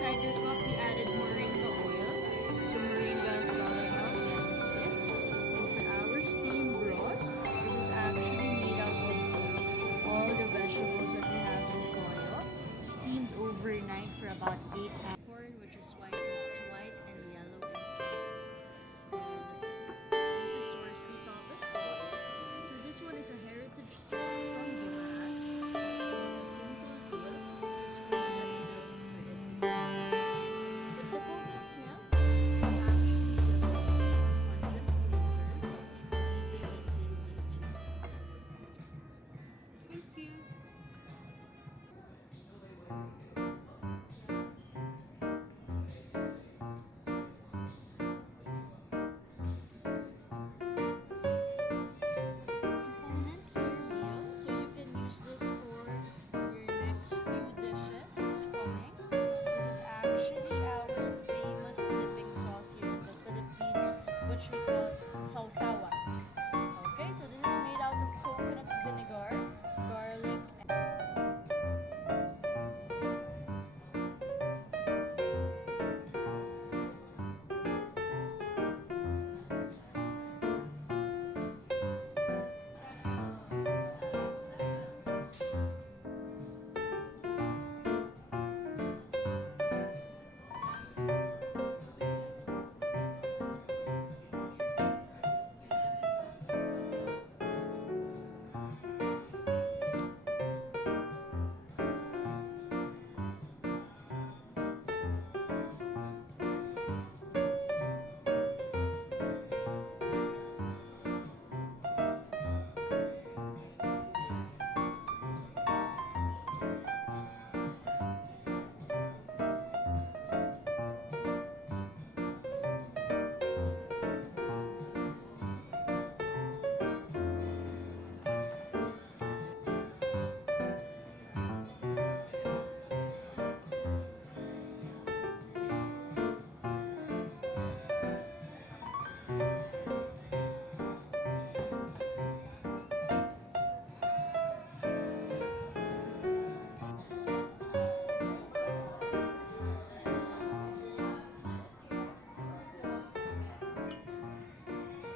cider cup, we added moringa oil. So moringa has a lot of health benefits. And for our steamed broth, this is actually made out of all the vegetables that we have in toyo, steamed overnight for about 8 hours. Corn, which is white, it's white and yellow in color. And this is Sorsky Tobit. So this one is a heritage straw from Gimas. It's simple good. It's freezes at milk for it to be. With the coconut milk, we actually develop a pungent flavor, leaving a savory taste. Thank you. Component to your meal, so you can use this for your next few dishes that's coming. This is actually our famous dipping sauce here in the Philippines, which we call sausawan. Okay, so this is made out of coconut vinegar, garlic,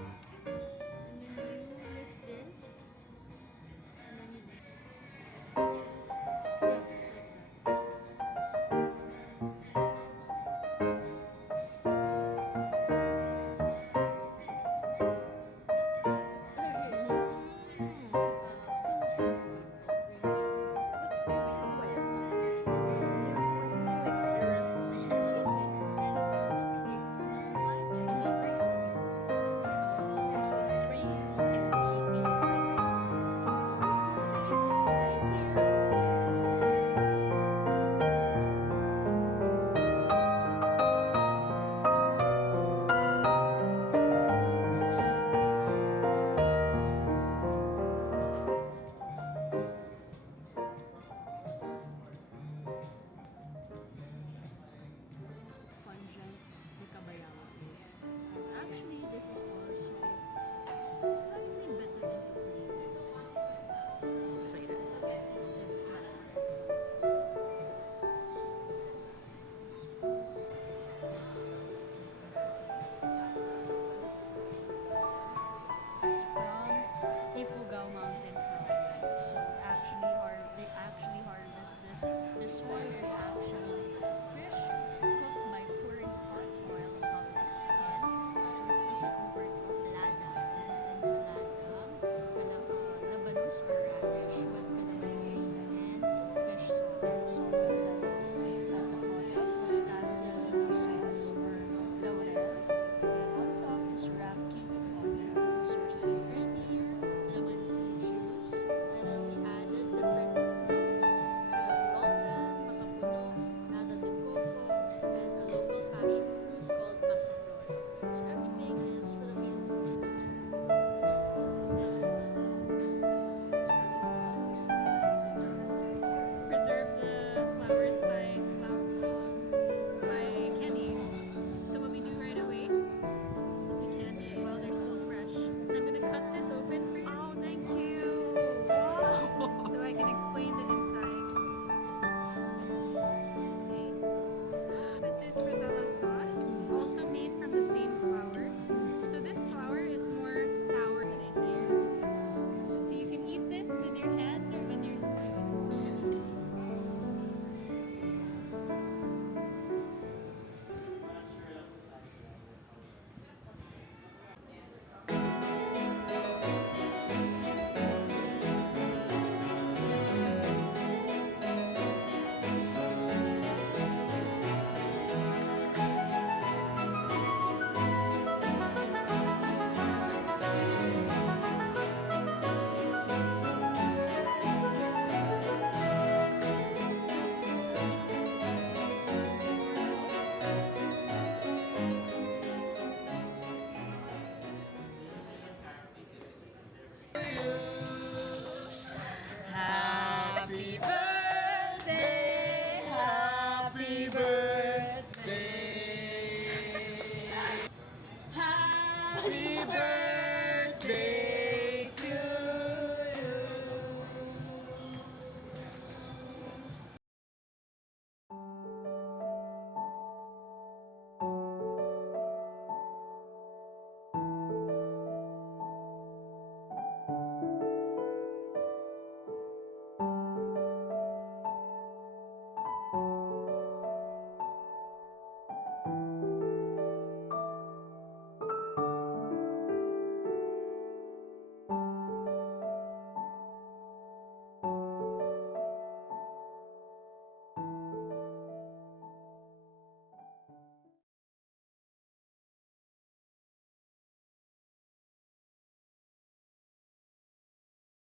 and then you lift this, and then you yes, like that. Pungent the kabayawa is. Actually, this is also slightly better into flavor. Try that. This is from Ifugao Mountain Province. So they actually harvest this. This one is actually fish cooked by pouring hot oil on top of the skin. So it isn't overcooked lada. This is ensalada, labanos or radish with calamansi and fish sauce. So like toyo, moscasia sauce or laurel. And on top is wrapped cubic onions, which is green here, calamansi juice, and then we added different fruits. So we have longan, makapuno, nata de coco, and a local passion fruit called pasarol. So everything is Filipino food. Preserve the flowers by Kenny. So what we do right away is we candy it while they're still fresh. And I'm gonna cut this open for you Oh, thank you. Wow. so I can explain the